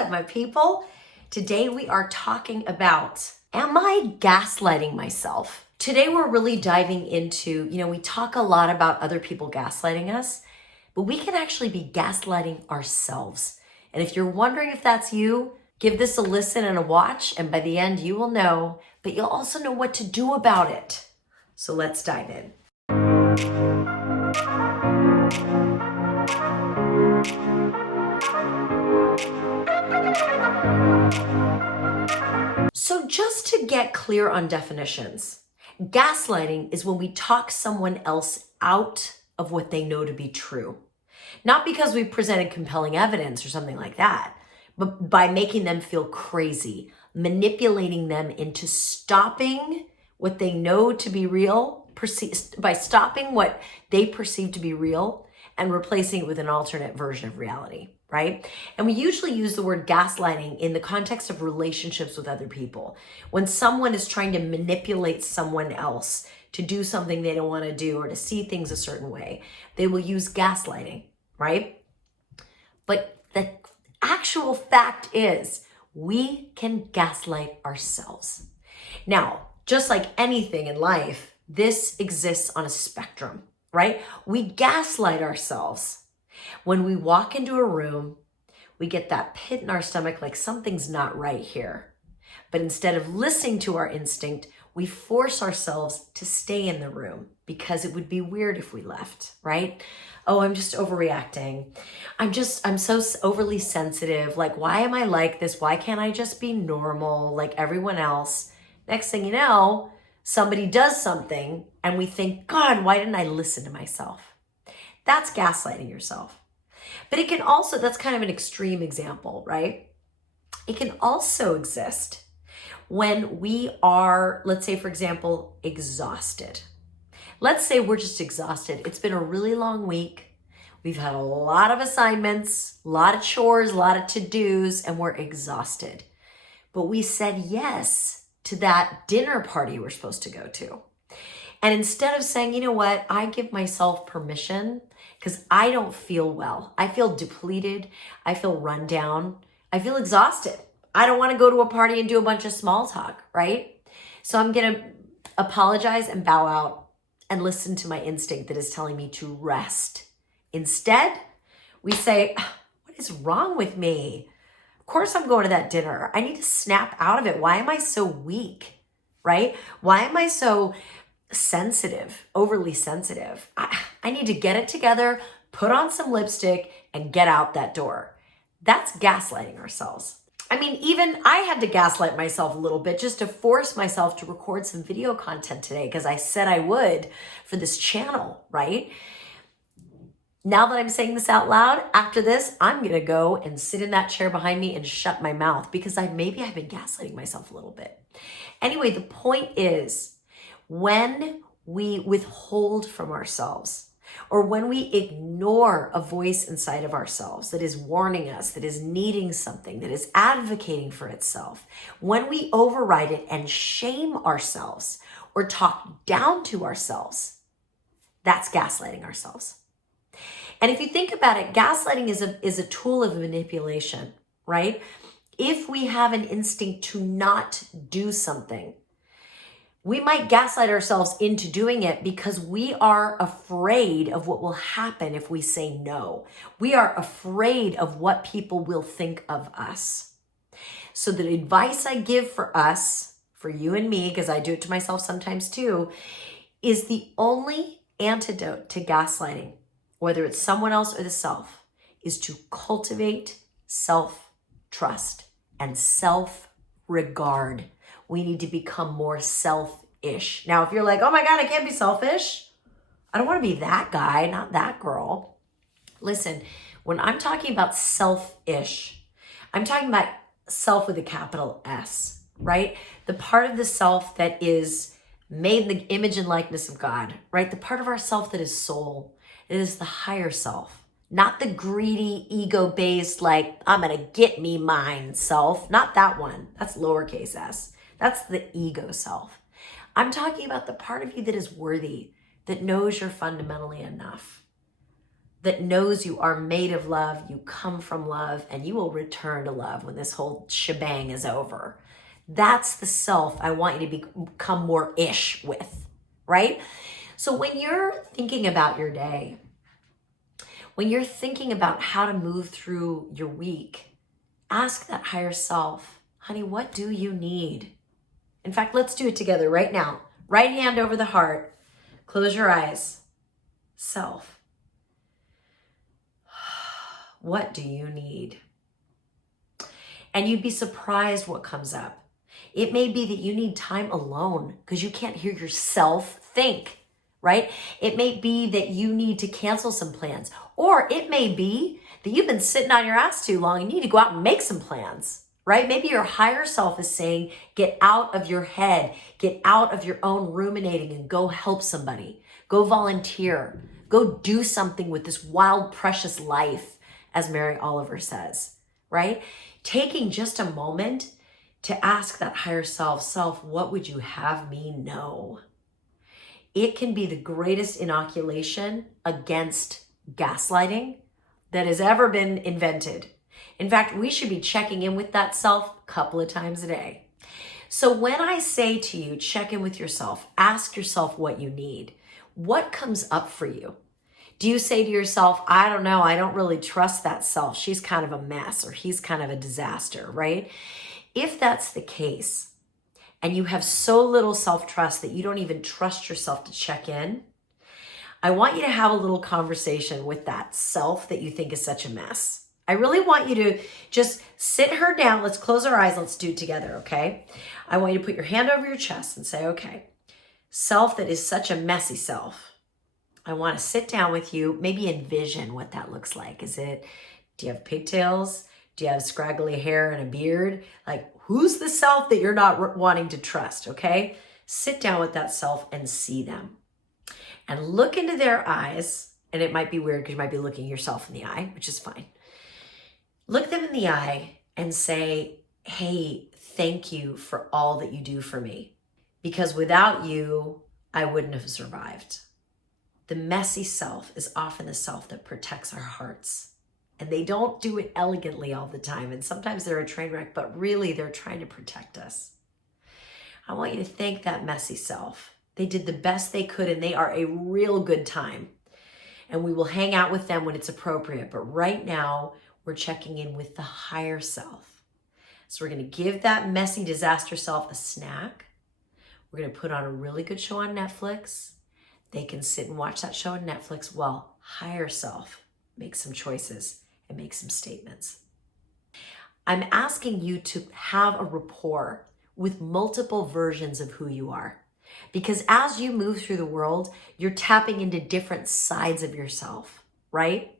good, my people? Today we are talking about, am I gaslighting myself? Today we're really diving into, we talk a lot about other people gaslighting us, but we can actually be gaslighting ourselves. And if you're wondering if that's you, give this a listen and a watch, and by the end you will know, but you'll also know what to do about it. So let's dive in. So just to get clear on definitions, gaslighting is when we talk someone else out of what they know to be true. Not because we presented compelling evidence or something like that, but by making them feel crazy, manipulating them into stopping what they know to be real, by stopping what they perceive to be real and replacing it with an alternate version of reality, right? And we usually use the word gaslighting in the context of relationships with other people. When someone is trying to manipulate someone else to do something they don't want to do or to see things a certain way, they will use gaslighting, right? But the actual fact is we can gaslight ourselves. Now, just like anything in life, this exists on a spectrum, right? We gaslight ourselves when we walk into a room, we get that pit in our stomach like something's not right here. But instead of listening to our instinct, we force ourselves to stay in the room because it would be weird if we left, right? Oh, I'm just overreacting. I'm so overly sensitive. Like, why am I like this? Why can't I just be normal like everyone else? Next thing you know, somebody does something and we think, God, why didn't I listen to myself? That's gaslighting yourself. But it can also, that's kind of an extreme example, right? It can also exist when we are, let's say, for example, exhausted. Let's say we're just exhausted. It's been a really long week. We've had a lot of assignments, a lot of chores, a lot of to-dos, and we're exhausted. But we said yes to that dinner party we're supposed to go to. And instead of saying, you know what, I give myself permission because I don't feel well. I feel depleted. I feel run down. I feel exhausted. I don't want to go to a party and do a bunch of small talk, right? So I'm going to apologize and bow out and listen to my instinct that is telling me to rest. Instead, we say, what is wrong with me? Of course I'm going to that dinner. I need to snap out of it. Why am I so weak, right? Why am I so sensitive, overly sensitive? I need to get it together, put on some lipstick, and get out that door. That's gaslighting ourselves. I mean, even I had to gaslight myself a little bit just to force myself to record some video content today because I said I would for this channel, right? Now that I'm saying this out loud, after this, I'm going to go and sit in that chair behind me and shut my mouth because maybe I've been gaslighting myself a little bit. Anyway, the point is, when we withhold from ourselves or when we ignore a voice inside of ourselves that is warning us, that is needing something, that is advocating for itself, when we override it and shame ourselves or talk down to ourselves, that's gaslighting ourselves. And if you think about it, gaslighting is a tool of manipulation, right? If we have an instinct to not do something, we might gaslight ourselves into doing it because we are afraid of what will happen if we say no. We are afraid of what people will think of us. So the advice I give for us, for you and me, because I do it to myself sometimes too, is the only antidote to gaslighting, whether it's someone else or the self, is to cultivate self-trust and self-regard. We need to become more selfish. Now, if you're like, oh my God, I can't be selfish. I don't want to be that guy, not that girl. Listen, when I'm talking about selfish, I'm talking about self with a capital S, right? The part of the self that is made in the image and likeness of God, right? The part of ourself that is soul. It is the higher self, not the greedy, ego-based, like, I'm going to get me mine self. Not that one. That's lowercase s. That's the ego self. I'm talking about the part of you that is worthy, that knows you're fundamentally enough, that knows you are made of love, you come from love, and you will return to love when this whole shebang is over. That's the self I want you to become more ish with, right? So when you're thinking about your day, when you're thinking about how to move through your week, ask that higher self, honey, what do you need? In fact, let's do it together right now. Right hand over the heart. Close your eyes. Self, what do you need? And you'd be surprised what comes up. It may be that you need time alone because you can't hear yourself think, right? It may be that you need to cancel some plans, or it may be that you've been sitting on your ass too long and you need to go out and make some plans, right? Maybe your higher self is saying, get out of your head, get out of your own ruminating and go help somebody, go volunteer, go do something with this wild, precious life, as Mary Oliver says, right? Taking just a moment to ask that higher self, what would you have me know? It can be the greatest inoculation against gaslighting that has ever been invented. In fact, we should be checking in with that self a couple of times a day. So when I say to you, check in with yourself, ask yourself what you need, what comes up for you? Do you say to yourself, I don't know, I don't really trust that self. She's kind of a mess, or he's kind of a disaster, right? If that's the case, and you have so little self-trust that you don't even trust yourself to check in, I want you to have a little conversation with that self that you think is such a mess. I really want you to just sit her down. Let's close our eyes. Let's do it together, okay? I want you to put your hand over your chest and say, okay, self that is such a messy self, I want to sit down with you, maybe envision what that looks like. Do you have pigtails? Do you have scraggly hair and a beard? Like, who's the self that you're not wanting to trust, okay? Sit down with that self and see them. And look into their eyes, and it might be weird because you might be looking yourself in the eye, which is fine. Look them in the eye and say, hey, thank you for all that you do for me. Because without you, I wouldn't have survived. The messy self is often the self that protects our hearts. And they don't do it elegantly all the time. And sometimes they're a train wreck, but really they're trying to protect us. I want you to thank that messy self. They did the best they could, and they are a real good time. And we will hang out with them when it's appropriate. But right now, we're checking in with the higher self. So we're going to give that messy disaster self a snack. We're going to put on a really good show on Netflix. They can sit and watch that show on Netflix while higher self makes some choices and makes some statements. I'm asking you to have a rapport with multiple versions of who you are. Because as you move through the world, you're tapping into different sides of yourself, right?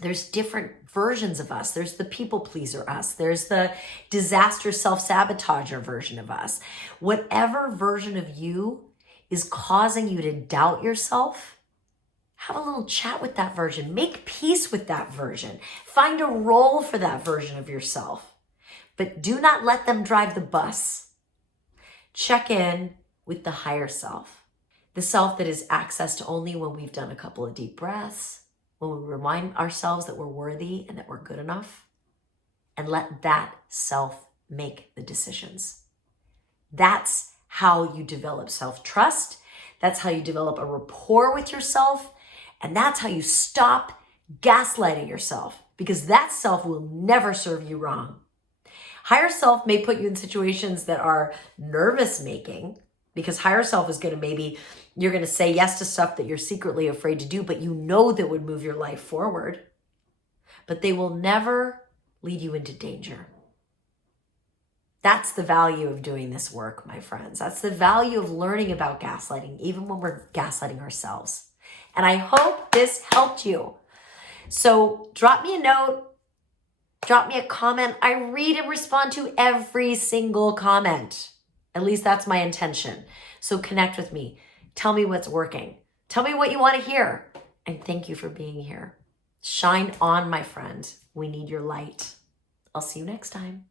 There's different versions of us. There's the people pleaser us. There's the disaster self-sabotager version of us. Whatever version of you is causing you to doubt yourself, have a little chat with that version. Make peace with that version. Find a role for that version of yourself. But do not let them drive the bus. Check in with the higher self. The self that is accessed only when we've done a couple of deep breaths, when we remind ourselves that we're worthy and that we're good enough, and let that self make the decisions. That's how you develop self-trust. That's how you develop a rapport with yourself. And that's how you stop gaslighting yourself, because that self will never serve you wrong. Higher self may put you in situations that are nervous making, because higher self is going to you're going to say yes to stuff that you're secretly afraid to do, but you know that would move your life forward. But they will never lead you into danger. That's the value of doing this work, my friends. That's the value of learning about gaslighting, even when we're gaslighting ourselves. And I hope this helped you. So drop me a note, drop me a comment. I read and respond to every single comment. At least that's my intention. So connect with me. Tell me what's working. Tell me what you want to hear. And thank you for being here. Shine on, my friend. We need your light. I'll see you next time.